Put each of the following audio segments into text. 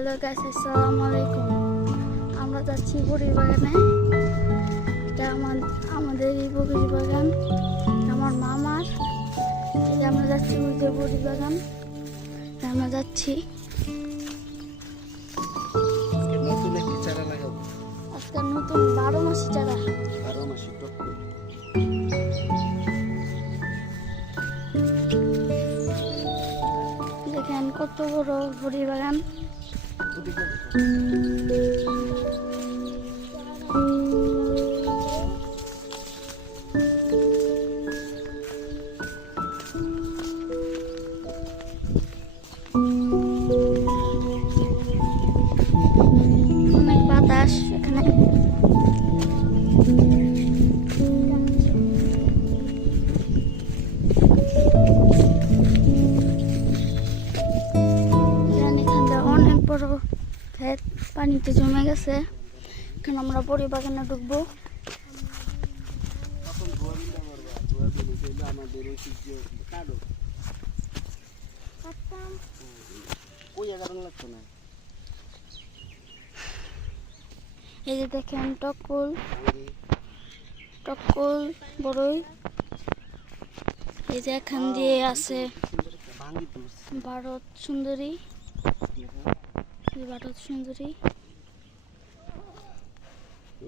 Hello guys, আসসালামু আলাইকুম। আমরা যাচ্ছি বড়ির বাগানে। এটা আমাদের এই বড়ির বাগান আমার মামার। এই যে আমরা যাচ্ছি ওই যে বড়ির বাগান, আমরা যাচ্ছি। নতুন একটি চারা লাগাবো। আজকে নতুন 12 মাসি চারা। 12 মাসি টক করে। দেখেন কত বড় বড়ির বাগান। অনেক বাতাস এখানে। অনেক বড় ক্ষেত পানিতে জমে গেছে। এখন আমরা বড়ি বাগানে ঢুকবো। এই যে দেখেন টকুল বড়ই। এই যে এখান দিয়ে আছে ভারত সুন্দরী। ভারত সুন্দরী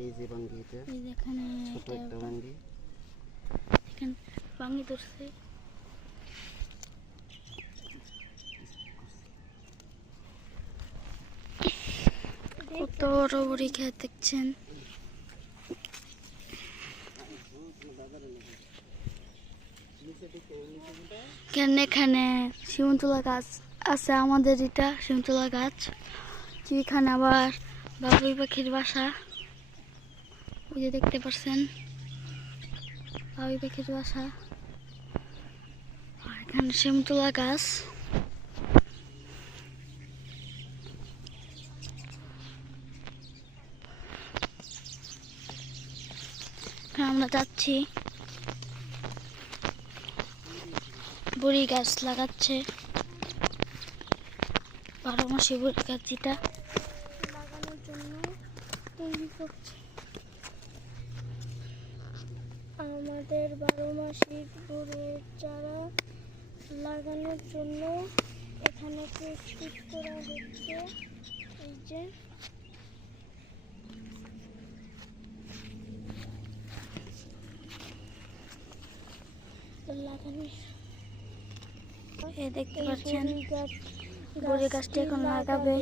এই যে বাঙ্গি, এটা এই যে এখানে ছোট একটা বাঙ্গি। এখানে বাঙ্গি ধরছে। কত বড় বড়ি খেত দেখছেন। এখানে শিমুলতলা গাছ আছে, আমাদের এটা শিমুলতলা গাছ। এখানে আবার বাবুই পাখির বাসা, ওই যে দেখতে পাচ্ছেন বাবুই পাখির বাসা। আর এখানে শিমুলতলা গাছ। আমরা যাচ্ছি, বড়ি গাছ লাগাচ্ছে 12 মাসি বড়ি গাছ, যেটা লাগানোর জন্য তৈরি করছে। আমাদের 12 মাসির বড়ির চারা লাগানোর জন্য এখানে প্রস্তুত করা হচ্ছে। এই যে লাগানো, দেখতে পাচ্ছেন বড়ি গাছটা এখন লাগাবে।